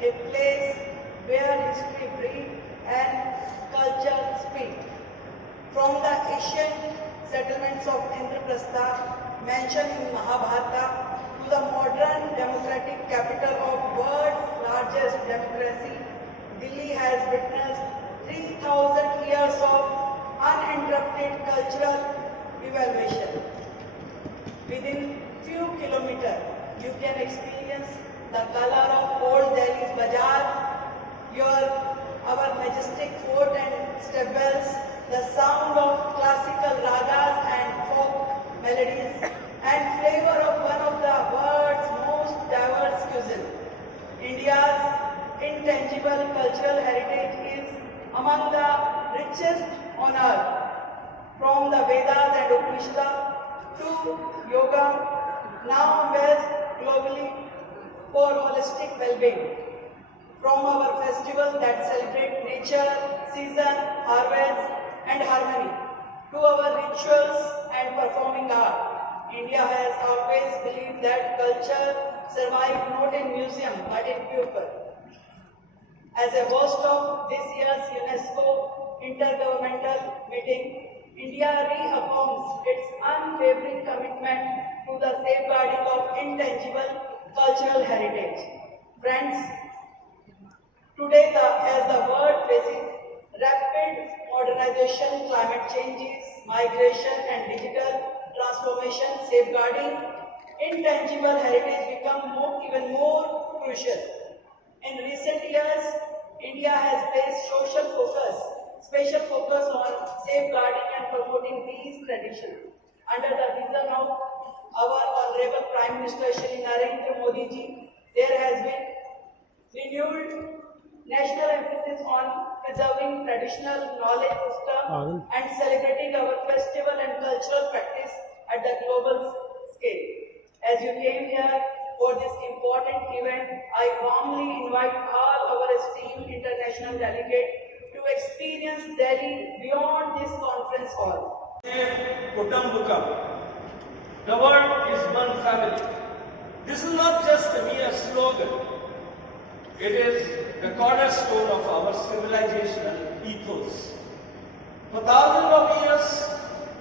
a place where history breathes and culture speaks. From the ancient settlements of Indraprastha, mentioned in Mahabharata, to the modern democratic capital of world's largest democracy, Delhi has witnessed 3,000 years of uninterrupted cultural evaluation. Within few kilometers, you can experience the color of old Delhi's bazaar, our majestic fort and stepwells, the sound of classical ragas and folk melodies, and flavor of one of the world's most diverse cuisine. India's intangible cultural heritage is among the richest on earth, from the Vedas and Upanishads to yoga, now embraced globally for holistic well-being. From our festivals that celebrate nature, season, harvest, and harmony, to our rituals and performing art, India has always believed that culture survives not in museum but in people. As a host of this year's UNESCO Intergovernmental Meeting, India reaffirms its unwavering commitment to the safeguarding of intangible cultural heritage. Friends, today as the world faces rapid modernization, climate changes, migration and digital transformation, safeguarding intangible heritage become even more crucial. In recent years, India has placed special focus on safeguarding and promoting these traditions. Under the vision of our Honorable Prime Minister Shri Narendra Modi ji, there has been renewed national emphasis on preserving traditional knowledge system and celebrating our festival and cultural practice at the global scale. As you came here for this important event, I warmly invite all our esteemed international delegates to experience Delhi beyond this conference hall. Kutumbukam. The world is one family. This is not just a mere slogan. It is the cornerstone of our civilizational ethos. For thousands of years,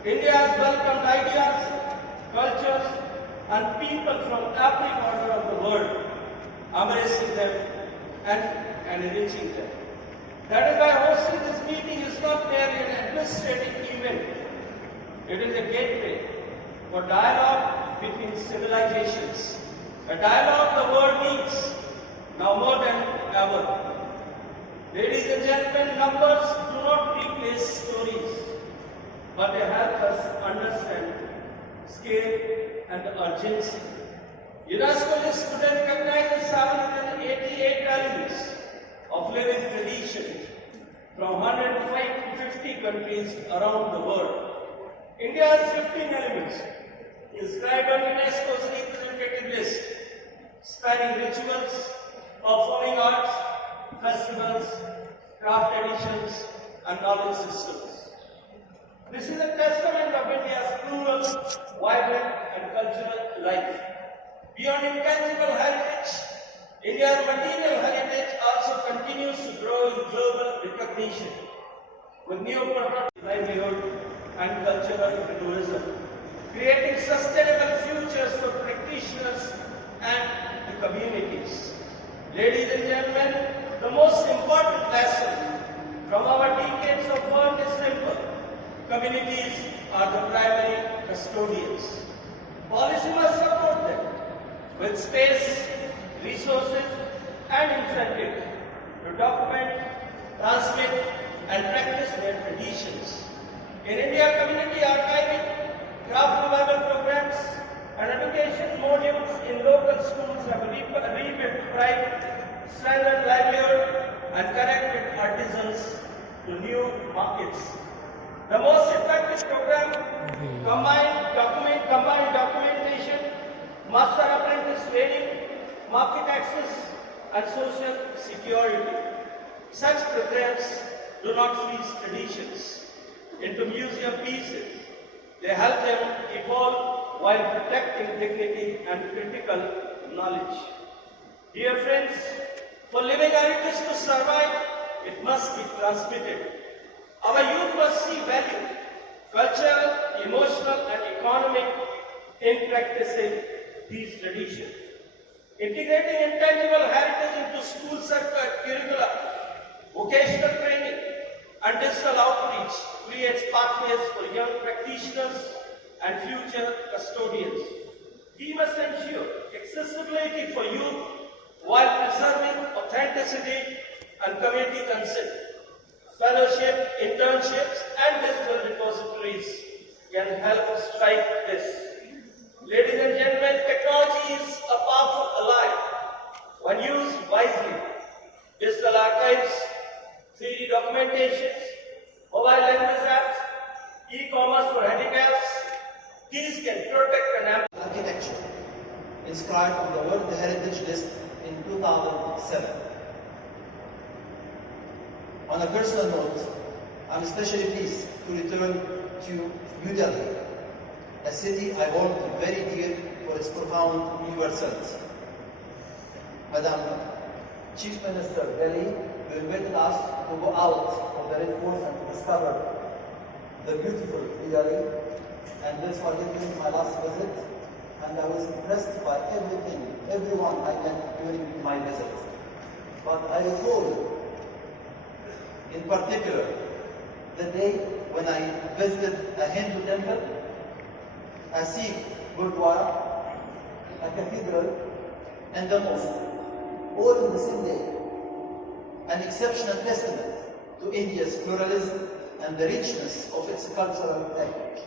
India has welcomed ideas, cultures, and people from every corner of the world, embracing them and enriching them. That is why hosting this meeting is not merely an administrative event. It is a gateway for dialogue between civilizations, a dialogue the world needs now more than ever. Ladies and gentlemen, numbers do not replace stories, but they help us understand scale and urgency. UNESCO lists today recognizes 788 elements of living tradition from 105 to 50 countries around the world. India has 15 elements inscribed on UNESCO's representative list, spanning rituals, performing arts, festivals, craft traditions, and knowledge systems. This is a testament of India's plural, vibrant, and cultural life. Beyond intangible heritage, India's material heritage also continues to grow in global recognition, with new productive livelihood and cultural tourism, creating sustainable futures for practitioners and the communities. Ladies and gentlemen, the most important lesson from our decades of work is simple. Communities are the primary custodians. Policy must support them with space, resources, and incentives to document, transmit, and practice their traditions. In India, community archiving, craft revival programs, and education modules in local schools have rebuilt pride, strengthened livelihood, and connected artisans to new markets. The most effective program combined documentation, master apprentice training, market access, and social security. Such programs do not freeze traditions into museum pieces. They help them evolve while protecting dignity and critical knowledge. Dear friends, For living heritage to survive, it must be transmitted. Our youth must see value, cultural, emotional, and economic in practicing these traditions. Integrating intangible heritage into school curricula, vocational training, and digital outreach creates pathways for young practitioners and future custodians. We must ensure accessibility for youth while preserving authenticity and community consent. Fellowship, internships, and digital repositories can help strike this. Ladies and gentlemen, technology is a powerful ally when used wisely. Digital archives, 3D documentations, mobile language apps, e-commerce for handicaps, these can protect and amplify architecture inscribed on the World Heritage List in 2007. On a personal note, I'm especially pleased to return to New Delhi, a city I hold very dear for its profound universality. Madam Chief Minister Delhi, you invited us to go out of the Red Fort and to discover the beautiful New Delhi, and this was during my last visit, and I was impressed by everyone I met during my visit. But I recall, in particular, the day when I visited a Hindu temple, a Sikh Gurdwara, a cathedral, and a mosque, all in the same day. An exceptional testament to India's pluralism and the richness of its cultural heritage.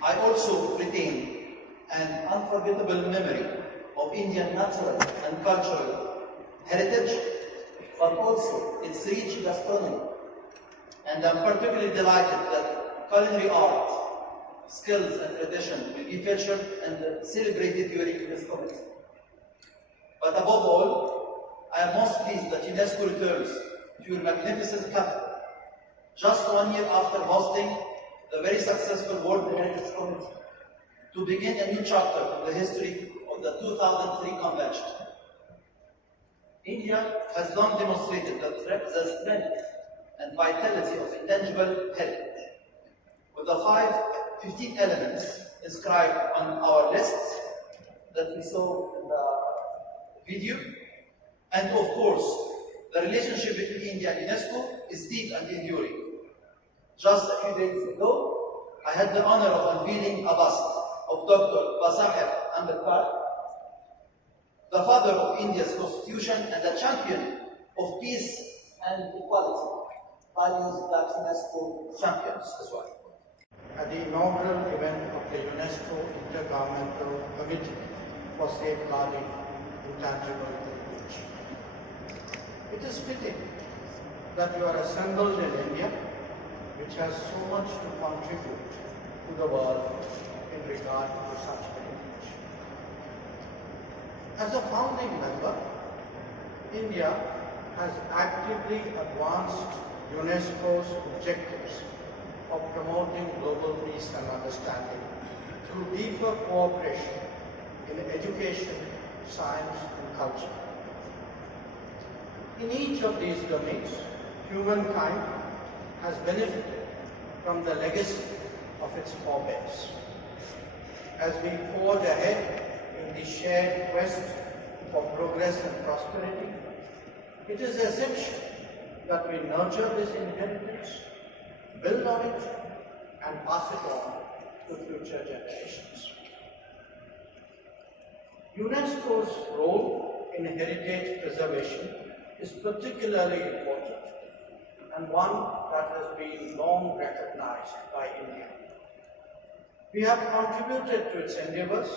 I also retain an unforgettable memory of Indian natural and cultural heritage, but also its rich gastronomy. And I'm particularly delighted that culinary art, skills and tradition will be featured and celebrated during this committee. But above all, I am most pleased that UNESCO returns to your magnificent capital, just 1 year after hosting the very successful World Heritage Committee, to begin a new chapter in the history of the 2003 Convention. India has long demonstrated the strength and vitality of intangible heritage. With the 15 elements inscribed on our list that we saw in the video, and of course, the relationship between India and UNESCO is deep and enduring. Just a few days ago, I had the honor of unveiling a bust of Dr. Basaheb Ambedkar, the father of India's constitution and a champion of peace and equality, values that UNESCO champions as well. At the inaugural event of the UNESCO Intergovernmental Committee for Safeguarding Intangible Heritage. It is fitting that you are assembled in India, which has so much to contribute to the world in regard to such heritage. As a founding member, India has actively advanced UNESCO's objectives of promoting global peace and understanding through deeper cooperation in education, science, and culture. In each of these domains, humankind has benefited from the legacy of its forebears. As we forge ahead in the shared quest for progress and prosperity, it is essential that we nurture this inheritance, build on it, and pass it on to future generations. UNESCO's role in heritage preservation is particularly important, and one that has been long recognized by India. We have contributed to its endeavors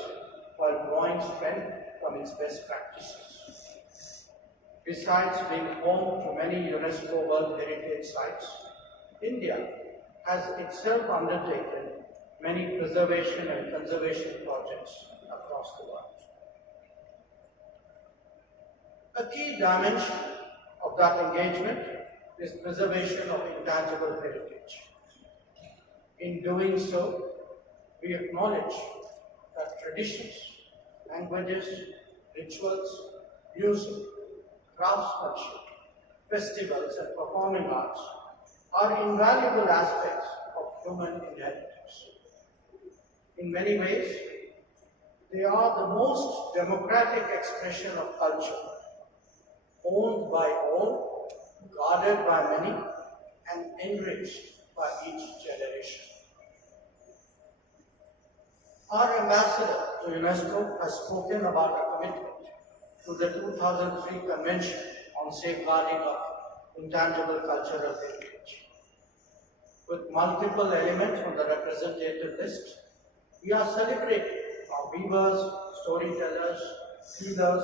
while drawing strength from its best practices. Besides being home to many UNESCO World Heritage Sites, India has itself undertaken many preservation and conservation projects across the world. A key dimension of that engagement is preservation of intangible heritage. In doing so, we acknowledge that traditions, languages, rituals, music, craftsmanship, festivals, and performing arts are invaluable aspects of human inheritance. In many ways, they are the most democratic expression of culture, owned by all, guarded by many, and enriched by each generation. Our ambassador to UNESCO has spoken about a commitment to the 2003 Convention on Safeguarding of Intangible Cultural Heritage. With multiple elements on the representative list, we are celebrating our weavers, storytellers, healers,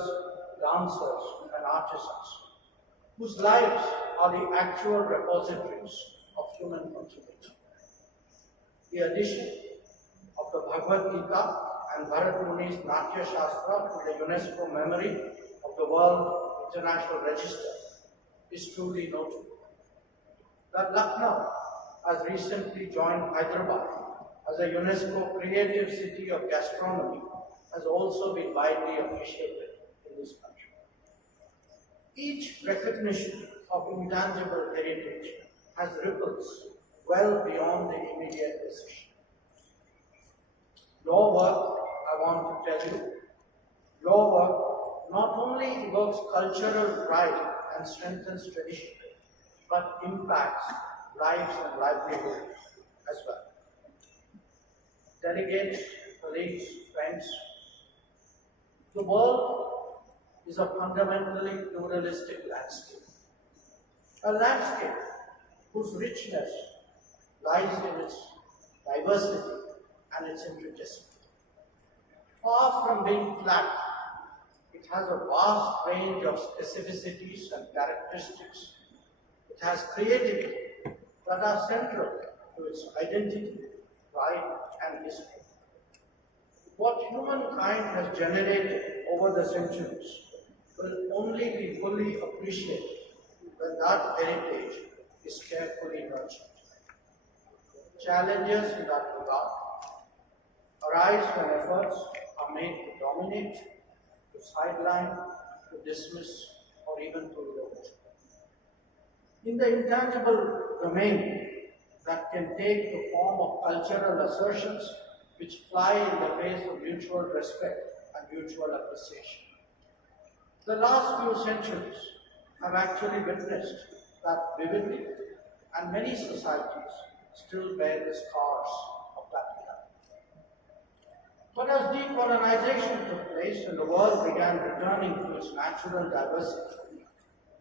dancers, and artisans, whose lives are the actual repositories of human continuity. The addition of the Bhagavad Gita and Bharat Muni's Natya Shastra to the UNESCO Memory of the World International Register is truly notable. That Lucknow has recently joined Hyderabad as a UNESCO Creative City of Gastronomy has also been widely appreciated in this country. Each recognition of intangible heritage has ripples well beyond the immediate decision. Your work, I want to tell you, your work not only evokes cultural pride and strengthens tradition, but impacts lives and livelihoods as well. Delegates, colleagues, friends, the world is a fundamentally pluralistic landscape. A landscape whose richness lies in its diversity and its intricacy. Far from being flat, it has a vast range of specificities and characteristics. It has creativity that are central to its identity, pride, and history. What humankind has generated over the centuries will only be fully appreciated when that heritage is carefully nurtured. Challenges in that regard arise when efforts are made to dominate, to sideline, to dismiss, or even to erode. In the intangible domain that can take the form of cultural assertions which fly in the face of mutual respect and mutual appreciation. The last few centuries have actually witnessed that vividly, and many societies still bear the scars of that era. But as decolonization took place and the world began returning to its natural diversity,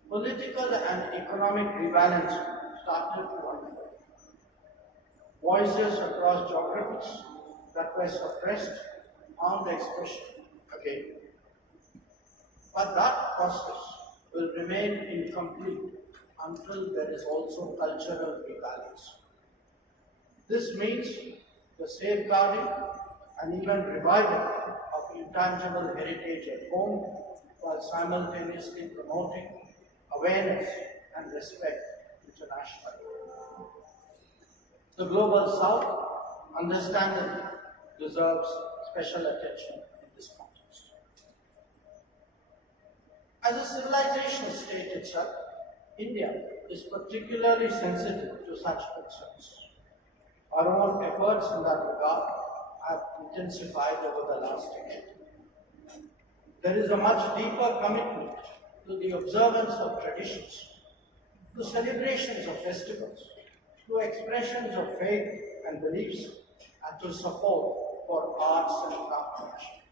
political and economic rebalancing started to unfold. Voices across geographies that were suppressed found expression again. But that process will remain incomplete until there is also cultural rebalance. This means the safeguarding and even revival of intangible heritage at home while simultaneously promoting awareness and respect internationally. The Global South, understandably, deserves special attention in this context. As a civilization state itself, India is particularly sensitive to such concerns. Our own efforts in that regard have intensified over the last decade. There is a much deeper commitment to the observance of traditions, to celebrations of festivals, to expressions of faith and beliefs, and to support for arts and craftsmanship.